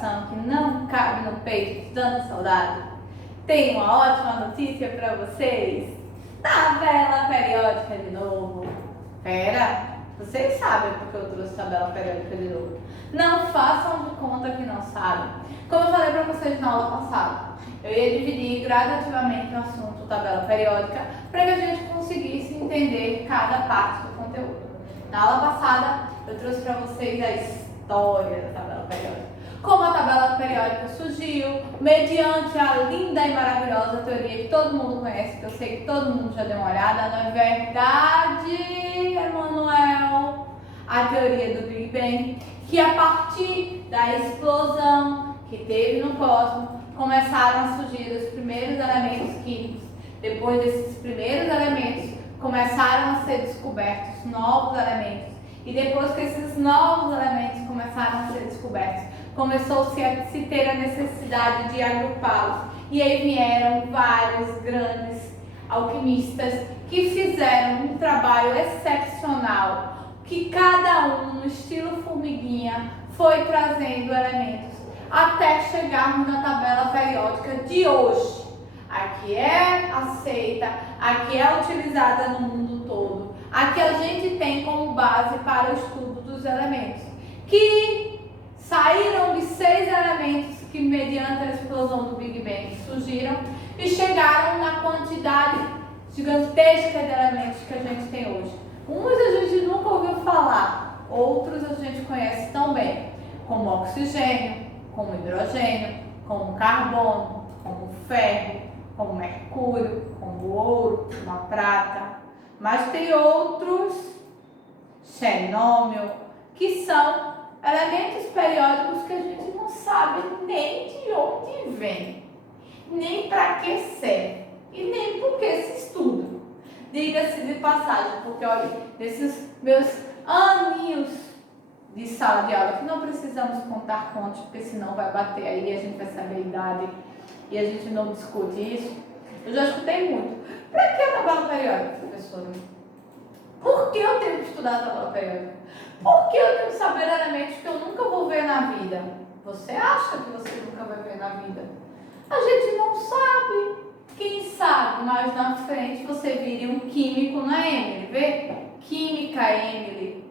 coração que não cabe no peito de tanta saudade? Tenho uma ótima notícia para vocês. Tabela periódica de novo. Pera, vocês sabem porque eu trouxe tabela periódica de novo. Não façam de conta que não sabem. Como eu falei para vocês na aula passada, eu ia dividir gradativamente o assunto tabela periódica para que a gente conseguisse entender cada parte do conteúdo. Na aula passada, eu trouxe para vocês a história da tabela periódica. Como a tabela periódica surgiu, mediante a linda e maravilhosa teoria que todo mundo conhece, que eu sei que todo mundo já deu uma olhada, não é verdade, Emanuel? A teoria do Big Bang, que a partir da explosão que teve no cosmos, começaram a surgir os primeiros elementos químicos. Depois desses primeiros elementos, começaram a ser descobertos novos elementos. E depois que esses novos elementos começaram a ser descobertos, começou-se a se ter a necessidade de agrupá-los. E aí vieram vários grandes alquimistas que fizeram um trabalho excepcional, que cada um, no estilo formiguinha, foi trazendo elementos até chegarmos na tabela periódica de hoje. A que é aceita, a que é utilizada no mundo todo, a que a gente tem como base para o estudo dos elementos, que saíram de 6 elementos que, mediante a explosão do Big Bang, surgiram e chegaram na quantidade gigantesca de elementos que a gente tem hoje. Uns a gente nunca ouviu falar, outros a gente conhece tão bem, como oxigênio, como hidrogênio, como carbono, como ferro, como mercúrio, como ouro, como a prata. Mas tem outros, xenômio, que são elementos periódicos que a gente não sabe nem de onde vem, nem para que serve e nem por que se estuda. Diga-se de passagem, porque olha, nesses meus aninhos de sala de aula, que não precisamos contar contas, porque senão vai bater aí, a gente vai saber a idade e a gente não discute isso. Eu já escutei muito. Para que a tabela periódica, professora? Por que eu tenho que estudar a tabela periódica? Por que eu tenho que saber elementos que eu nunca vou ver na vida? Você acha que você nunca vai ver na vida? A gente não sabe. Quem sabe mais na frente você vire um químico na Emily, vê? Química Emily.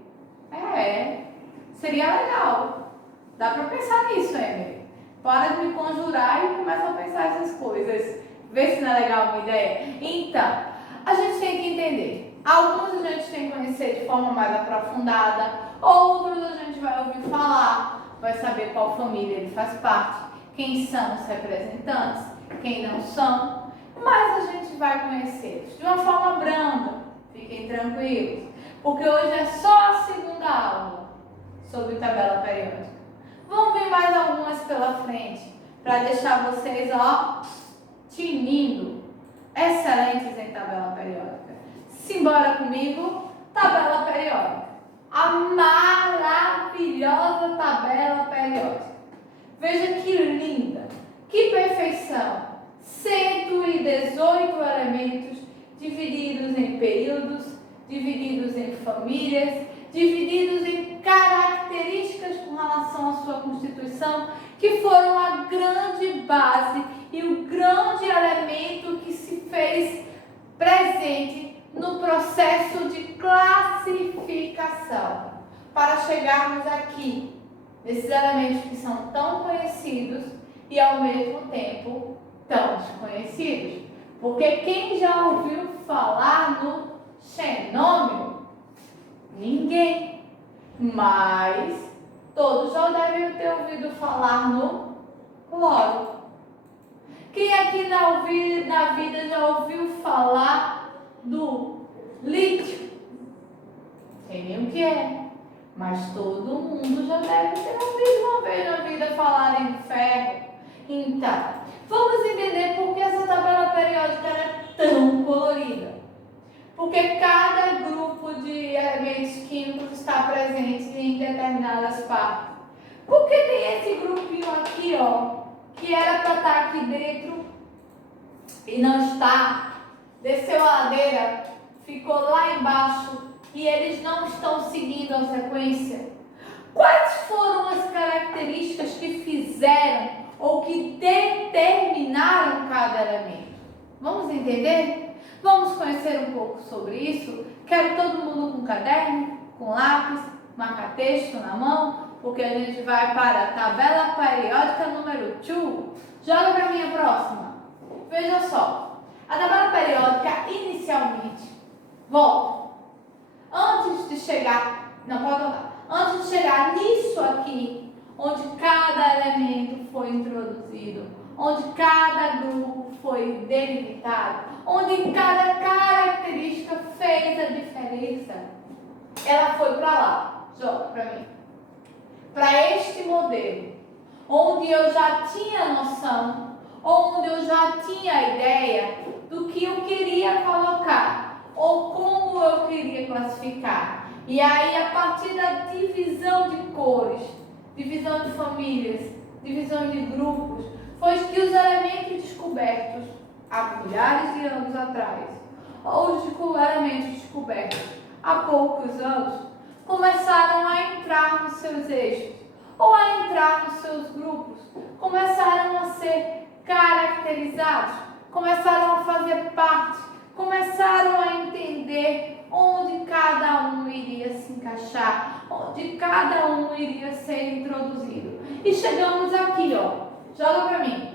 Seria legal. Dá para pensar nisso, Emily. Para de me conjurar e começa a pensar essas coisas. Vê se não é legal uma ideia. Então, a gente tem que entender. Alguns a gente tem que conhecer de forma mais aprofundada, outros a gente vai ouvir falar, vai saber qual família ele faz parte, quem são os representantes, quem não são, mas a gente vai conhecê-los de uma forma branda. Fiquem tranquilos, porque hoje é só a segunda aula sobre tabela periódica. Vão vir mais algumas pela frente, para deixar vocês, tinindo, excelentes em tabela periódica. Simbora comigo, tabela periódica. A maravilhosa tabela periódica. Veja que linda, que perfeição. 118 elementos divididos em períodos, divididos em famílias, divididos em características com relação à sua constituição, que foram a grande base e o grande elemento que se fez presente no processo de classificação, para chegarmos aqui, nesses elementos que são tão conhecidos e ao mesmo tempo tão desconhecidos. Porque quem já ouviu falar no xenômio? Ninguém. Mas todos já devem ter ouvido falar no cloro. Quem aqui na vida já ouviu falar do lítio? Sei nem o que é, mas todo mundo já deve ter ouvido uma vez na vida falar em ferro. Então, vamos entender por que essa tabela periódica é tão colorida. Porque cada grupo de elementos químicos está presente em determinadas partes. Porque tem esse grupinho aqui, que era para estar aqui dentro e não está, desceu a ladeira, ficou lá embaixo e eles não estão seguindo a sequência. Quais foram as características que fizeram ou que determinaram cada elemento? Vamos entender? Vamos conhecer um pouco sobre isso? Quero todo mundo com caderno, com lápis, marca-texto na mão, porque a gente vai para a tabela periódica número 2. Joga para mim a próxima. Veja só. A tabela periódica, inicialmente, volta. Antes de chegar, não pode voltar. Antes de chegar nisso aqui, onde cada elemento foi introduzido, onde cada grupo foi delimitado, onde cada característica fez a diferença, ela foi para lá. Joga para mim. Para este modelo, onde eu já tinha noção, onde eu já tinha a ideia do que eu queria colocar, ou como eu queria classificar. E aí, a partir da divisão de cores, divisão de famílias, divisão de grupos, foi que os elementos descobertos há milhares de anos atrás, ou os elementos descobertos há poucos anos, começaram a entrar nos seus eixos, ou a entrar nos seus grupos, começaram a ser caracterizados, começaram a fazer parte, começaram a entender onde cada um iria se encaixar, onde cada um iria ser introduzido. E chegamos aqui, ó. Joga para mim.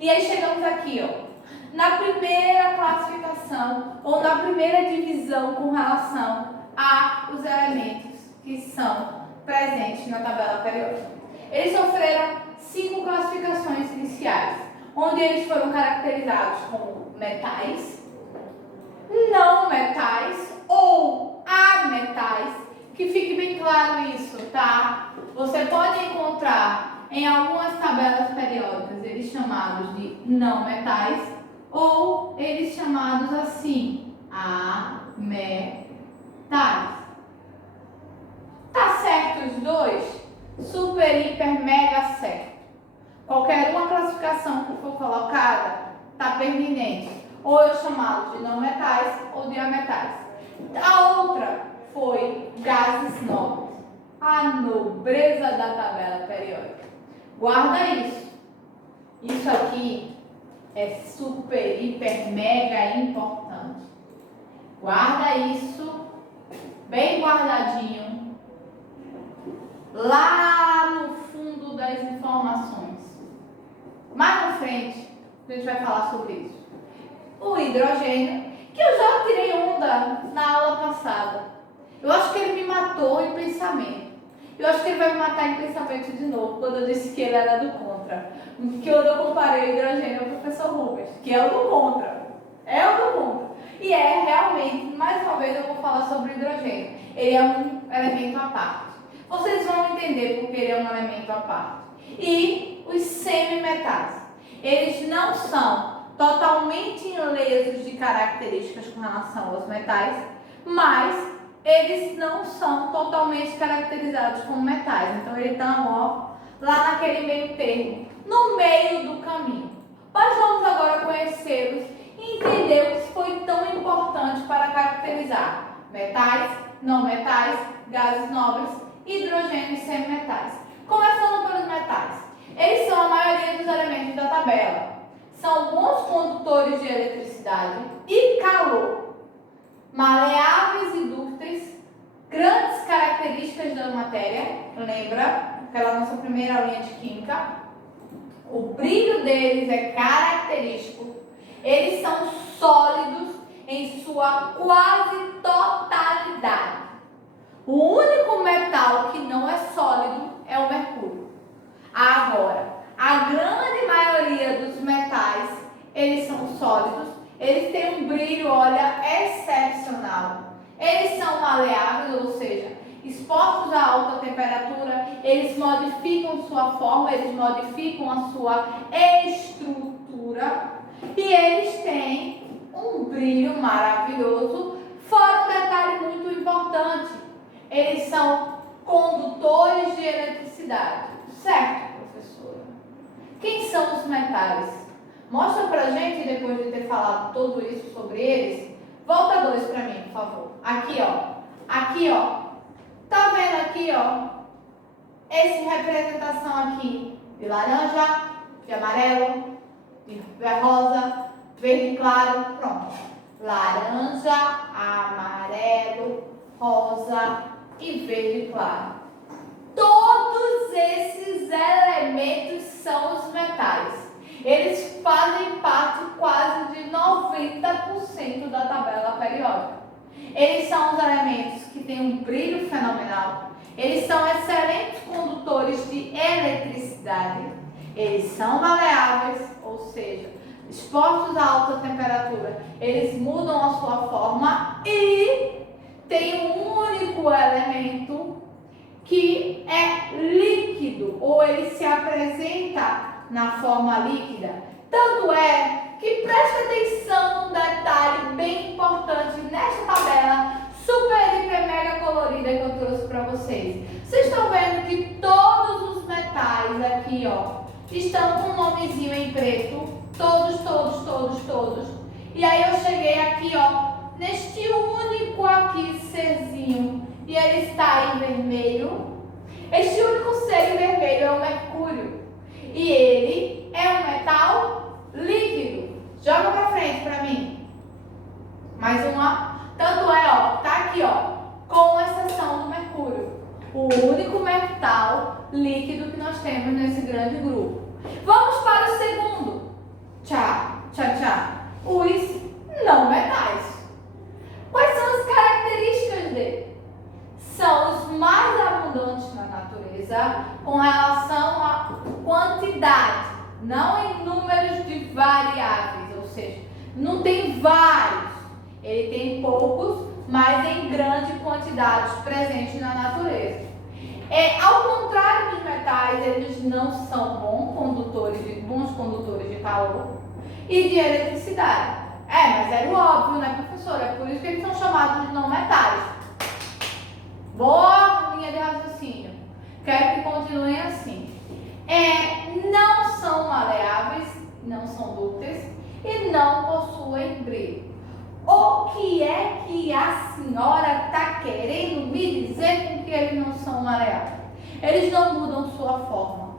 E aí chegamos aqui, ó. Na primeira classificação, ou na primeira divisão com relação aos elementos que são presentes na tabela periódica. Eles sofreram 5 classificações iniciais, onde eles foram caracterizados como metais, não metais ou ametais, que fique bem claro isso, tá? Você pode encontrar em algumas tabelas periódicas eles chamados de não metais ou eles chamados assim, ametais. Tá certo os dois? Super, hiper, mega certo. Qualquer uma classificação que for colocada está pertinente. Ou eu chamá-los de não metais ou de ametais. A outra foi gases nobres. A nobreza da tabela periódica. Guarda isso. Isso aqui é super, hiper, mega importante. Guarda isso bem guardadinho lá no fundo das informações. Mais na frente a gente vai falar sobre isso. O hidrogênio, que eu já tirei onda na aula passada. Eu acho que ele me matou em pensamento. Eu acho que ele vai me matar em pensamento de novo, quando eu disse que ele era do contra. Que eu comparei o hidrogênio ao professor Rubens, que é o do contra. É o do contra. E é realmente, mais uma vez eu vou falar sobre o hidrogênio. Ele é um elemento à parte. Vocês vão entender porque ele é um elemento à parte. E os semimetais. Eles não são totalmente ilesos de características com relação aos metais, mas eles não são totalmente caracterizados como metais. Então, eles estão lá naquele meio termo, no meio do caminho. Mas vamos agora conhecê-los e entender o que foi tão importante para caracterizar metais, não metais, gases nobres, hidrogênio e semimetais. Começando pelos metais. Eles são a maioria dos elementos da tabela. São bons condutores de eletricidade e calor, maleáveis e dúcteis, grandes características da matéria. Lembra aquela nossa primeira linha de química? O brilho deles é característico. Eles são sólidos em sua quase totalidade. O único metal que não é sólido é o mercúrio. Agora, a grande maioria dos metais, eles são sólidos, eles têm um brilho, olha, excepcional. Eles são maleáveis, ou seja, expostos a alta temperatura, eles modificam sua forma, eles modificam a sua estrutura e eles têm um brilho maravilhoso. Fora um detalhe muito importante, eles são condutores de eletricidade, certo? Quem são os metais? Mostra pra gente, depois de ter falado tudo isso sobre eles. Volta 2 pra mim, por favor. Aqui, ó. Aqui, ó. Tá vendo aqui, ó, essa representação aqui de laranja, de amarelo, de rosa, verde claro, pronto. Laranja, amarelo, rosa e verde claro. Todos esses elementos são os metais. Eles fazem parte quase de 90% da tabela periódica. Eles são os elementos que têm um brilho fenomenal. Eles são excelentes condutores de eletricidade. Eles são maleáveis, ou seja, expostos a alta temperatura, eles mudam a sua forma e tem um único elemento que é líquido, ou ele se apresenta na forma líquida. Tanto é que preste atenção num detalhe bem importante nesta tabela super, hiper, mega colorida que eu trouxe para vocês. Vocês estão vendo que todos os metais aqui, ó, estão com um nomezinho em preto. Todos. E aí eu cheguei aqui, ó, neste único aqui serzinho. E ele está em vermelho. Este único ser em vermelho é o mercúrio. E ele é um metal líquido. Joga pra frente pra mim. Mais uma. Tanto é, ó, tá aqui, ó, com exceção do mercúrio. O único metal líquido que nós temos nesse grande grupo. Vamos para o segundo. Os não metais. Quais são as características dele? São os mais abundantes na natureza com relação à quantidade, não em números de variáveis, ou seja, não tem vários, ele tem poucos, mas em grande quantidade presentes na natureza. Ao contrário dos metais, eles não são bons condutores de calor e de eletricidade. Mas era o óbvio, né, professora? É por isso que eles são chamados de não metais. Boa linha de raciocínio. Quero que continuem assim. Não são maleáveis, não são dúcteis e não possuem brilho. O que é que a senhora está querendo me dizer com que eles não são maleáveis? Eles não mudam sua forma.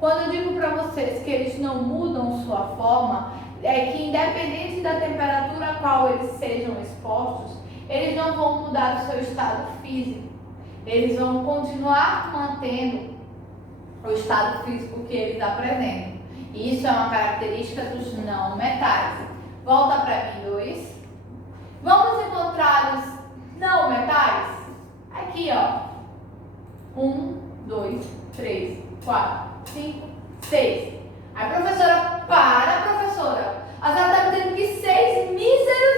Quando eu digo para vocês que eles não mudam sua forma, é que independente da temperatura a qual eles sejam expostos, eles não vão mudar o seu estado físico. Eles vão continuar mantendo o estado físico que eles apresentam. E isso é uma característica dos não metais. Volta para mim, 2. Vamos encontrar os não metais? Aqui, ó. 1, 2, 3, 4, 5, 6. Aí, professora, professora. A senhora está dizendo que 6 míseros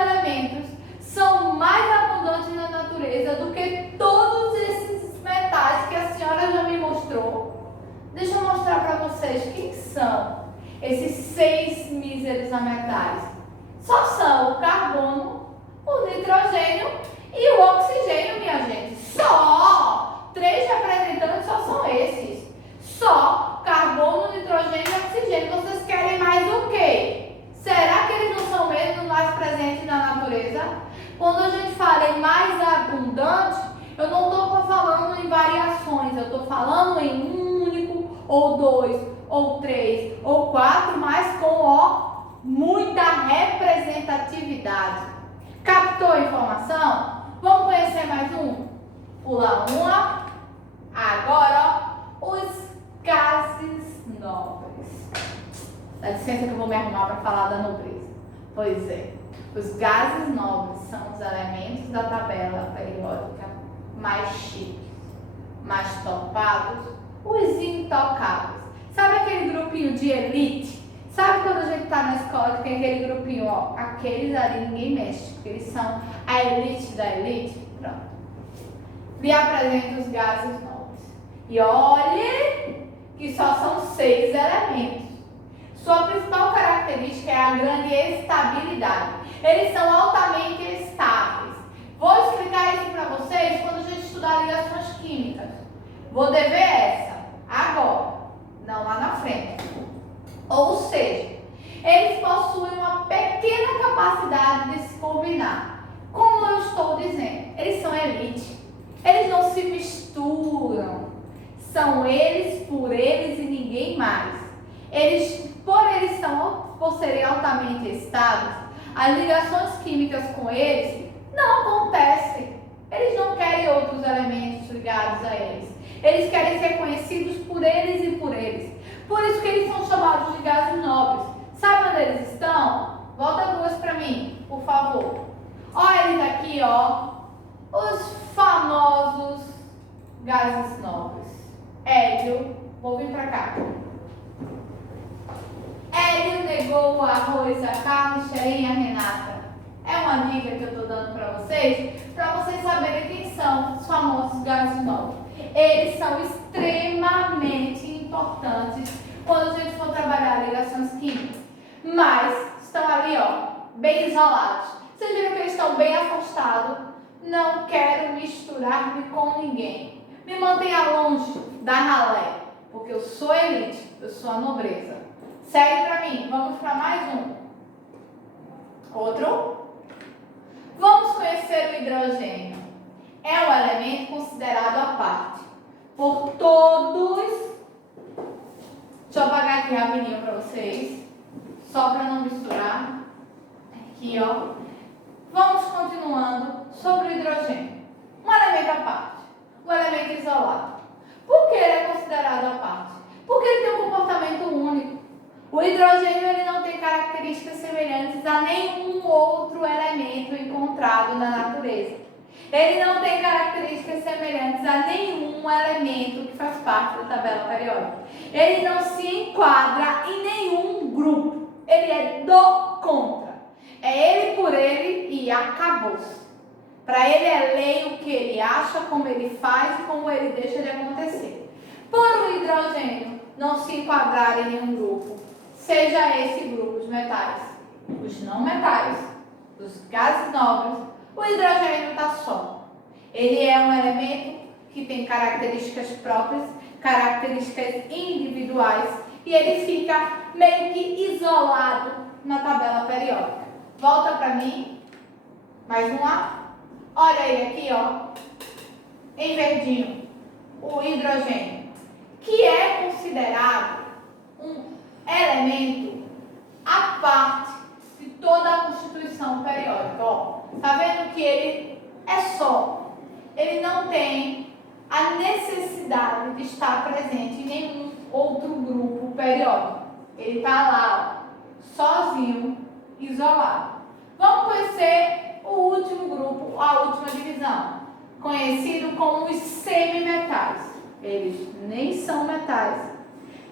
elementos são mais abundantes na natureza do que todos esses metais que a senhora já me mostrou. Deixa eu mostrar para vocês quem são esses 6 míseros metais. Só são o carbono, o nitrogênio e o oxigênio, minha gente. Só 3 representantes só são esses. Só carbono, nitrogênio e oxigênio. Vocês querem mais o quê? Será que eles não são mesmo mais presentes na natureza? Quando a gente fala em mais abundante, eu não estou falando em variações, eu estou falando em um único, ou 2, ou 3, ou 4, mas com muita representatividade. Captou a informação? Vamos conhecer mais um? Pula uma. Agora, os gases nobres. Dá licença que eu vou me arrumar para falar da nobreza. Pois é. Os gases nobres são os elementos da tabela periódica mais chiques, mais topados, os intocáveis. Sabe aquele grupinho de elite? Sabe quando a gente está na escola que tem aquele grupinho, ó, aqueles ali ninguém mexe, porque eles são a elite da elite? Pronto. Me apresenta os gases nobres. E olhe que só são 6 elementos. Sua principal característica é a grande estabilidade. Eles são altamente estáveis. Vou explicar isso para vocês quando a gente estudar ligações químicas. Vou dever essa agora, não lá na frente. Ou seja, eles possuem uma pequena capacidade de se combinar. Como eu estou dizendo, eles são elite. Eles não se misturam. São eles por eles e ninguém mais. Por serem altamente estáveis, as ligações químicas com eles não acontecem. Eles não querem outros elementos ligados a eles. Eles querem ser conhecidos por eles e por eles. Por isso que eles são chamados de gases nobres. Sabe onde eles estão? Volta duas para mim, por favor. Olha eles aqui, ó. Os famosos gases nobres. Hélio, vou vir para cá. Hélio negou o arroz a Carlos, Xerém e a Renata. É uma dica que eu estou dando para vocês saberem quem são os famosos gases nobres. Eles são extremamente importantes quando a gente for trabalhar ligações químicas. Mas estão ali, ó, bem isolados. Vocês viram que eles estão bem afastados? Não quero misturar-me com ninguém. Me mantenha longe da ralé, porque eu sou elite, eu sou a nobreza. Segue para mim, vamos para mais um. Outro. Vamos conhecer o hidrogênio. É um elemento considerado à parte por todos. Deixa eu apagar aqui rapidinho para vocês, só para não misturar. Aqui, ó. Vamos continuando sobre o hidrogênio. Um elemento à parte, um elemento isolado. Por que ele é considerado à parte? Porque ele tem um comportamento único. O hidrogênio ele não tem características semelhantes a nenhum outro elemento encontrado na natureza. Ele não tem características semelhantes a nenhum elemento que faz parte da tabela periódica. Ele não se enquadra em nenhum grupo. Ele é do contra. É ele por ele e acabou-se. Para ele é lei o que ele acha, como ele faz e como ele deixa de acontecer. Por o hidrogênio não se enquadrar em nenhum grupo, seja esse grupo de metais, os não metais, os gases nobres, o hidrogênio está só. Ele é um elemento que tem características próprias, características individuais, e ele fica meio que isolado na tabela periódica. Volta para mim, mais um lá. Olha ele aqui, ó, em verdinho, o hidrogênio, que é considerado um elemento à parte de toda a constituição periódica. Ó, tá vendo que ele é só. Ele não tem a necessidade de estar presente em nenhum outro grupo periódico. Ele tá lá, ó, sozinho, isolado. Vamos conhecer o último grupo, a última divisão, conhecido como os semimetais. Eles nem são metais,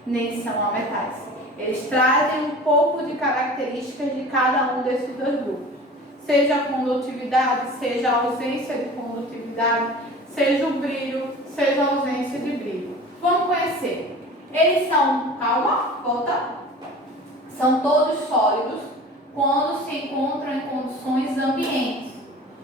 nem são ametais. Eles trazem um pouco de características de cada um desses dois grupos. Seja a condutividade, seja a ausência de condutividade, seja o brilho, seja a ausência de brilho. Vamos conhecer. Eles são, calma, volta. São todos sólidos quando se encontram em condições ambientes.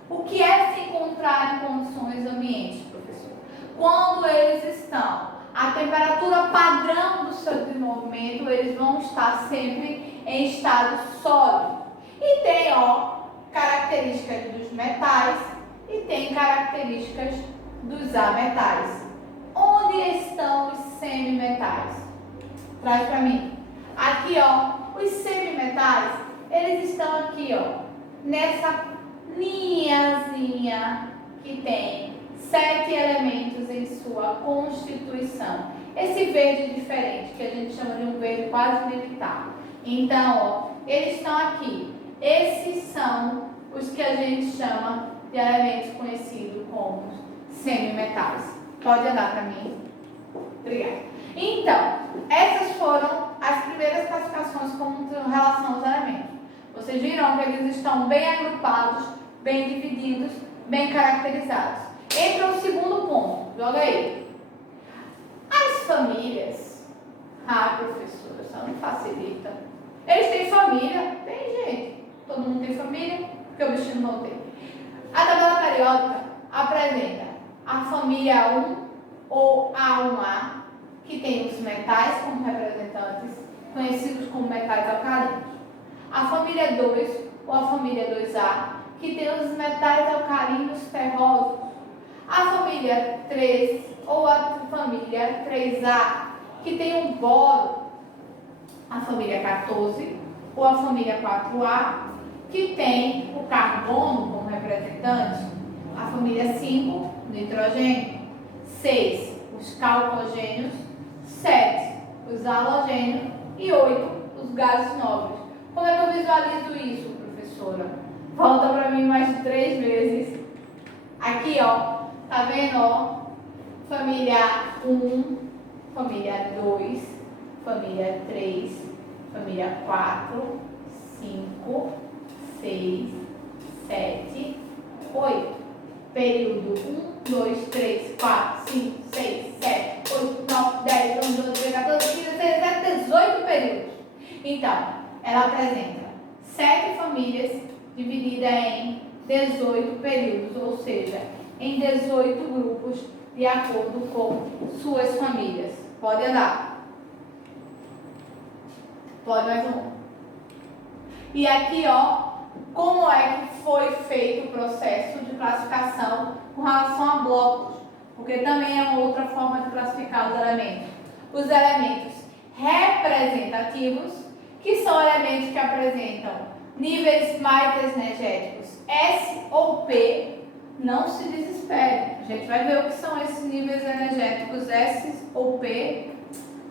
O que é se encontrar em condições ambientes, professor? Quando eles estão a temperatura padrão do seu desenvolvimento, eles vão estar sempre em estado sólido. E tem, ó, características dos metais e tem características dos ametais. Onde estão os semimetais? Traz para mim. Aqui, ó, os semimetais, eles estão aqui, ó, nessa linhazinha que tem 7 elementos em sua constituição. Esse verde diferente, que a gente chama de um verde quase militar. Então, ó, eles estão aqui. Esses são os que a gente chama de elementos conhecidos como semimetais. Pode andar para mim? Obrigada. Então, essas foram as primeiras classificações com relação aos elementos. Vocês viram que eles estão bem agrupados, bem divididos, bem caracterizados. Entra o segundo ponto. Joga aí. As famílias. Ah, professora, só não facilita. Eles têm família? Tem, gente. Todo mundo tem família, porque o bichinho não tem. A tabela periódica apresenta a família 1 ou A1A, que tem os metais como representantes, conhecidos como metais alcalinos. A família 2 ou a família 2A, que tem os metais alcalinos ferrosos. A família 3 ou a família 3A, que tem um boro. A família 14 ou a família 4A, que tem o carbono como representante. A família 5, nitrogênio. 6, os calcogênios. 7, os halogênios. E 8, os gases nobres. Como é que eu visualizo isso, professora? Volta para mim mais 3 vezes. Aqui, ó, tá vendo, ó? Família 1, família 2, família 3, família 4, 5, 6, 7, 8. Período 1, 2, 3, 4, 5, 6, 7, 8, 9, 10, 11, 12, 13, 14, 15, 16, 17, 18 períodos. Então, ela apresenta 7 famílias divididas em 18 períodos, ou seja, em 18 grupos, de acordo com suas famílias. Pode andar. Pode mais um. E aqui, ó, como é que foi feito o processo de classificação com relação a blocos, porque também é uma outra forma de classificar os elementos. Os elementos representativos, que são elementos que apresentam níveis mais energéticos S ou P. Não se desespere, a gente vai ver o que são esses níveis energéticos S ou P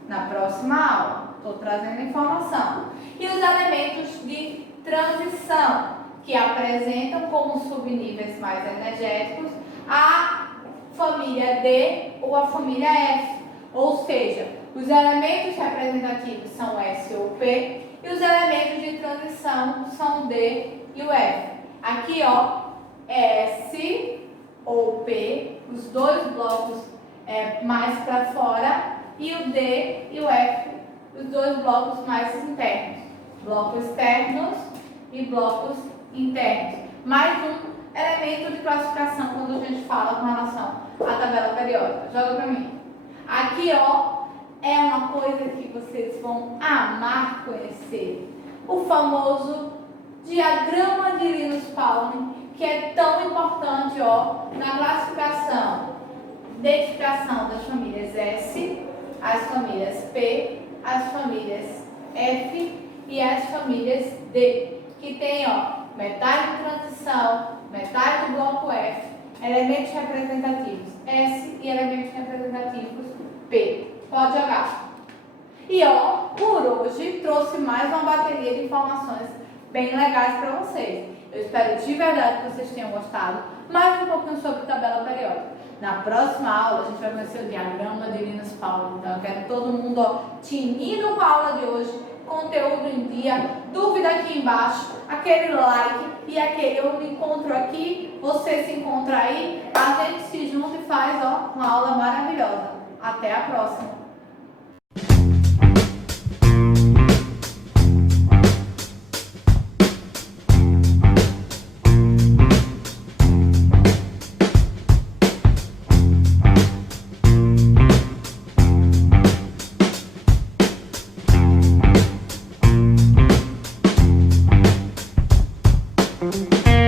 na próxima aula. Estou trazendo informação. E os elementos de transição, que apresentam como subníveis mais energéticos a família D ou a família F. Ou seja, os elementos representativos são S ou P e os elementos de transição são o D e o F. Aqui, ó, S ou P, os dois blocos mais para fora, e o D e o F, os dois blocos mais internos. Blocos externos e blocos internos. Mais um elemento de classificação quando a gente fala com relação à tabela periódica. Joga para mim. Aqui, ó, é uma coisa que vocês vão amar conhecer. O famoso diagrama de Linus Pauling, que é tão importante, ó, na classificação, identificação das famílias S, as famílias P, as famílias F e as famílias D, que tem, ó, metais de transição, metais do bloco F, elementos representativos S e elementos representativos P. Pode jogar. E, ó, por hoje trouxe mais uma bateria de informações bem legais para vocês. Eu espero de verdade que vocês tenham gostado. Mais um pouquinho sobre tabela periódica. Na próxima aula, a gente vai conhecer o diagrama de Linus Pauling. Então, eu quero todo mundo, ó, tinindo com a aula de hoje, conteúdo em dia, dúvida aqui embaixo, aquele like e aquele eu me encontro aqui, você se encontra aí, a gente se junta e faz, ó, uma aula maravilhosa. Até a próxima! Música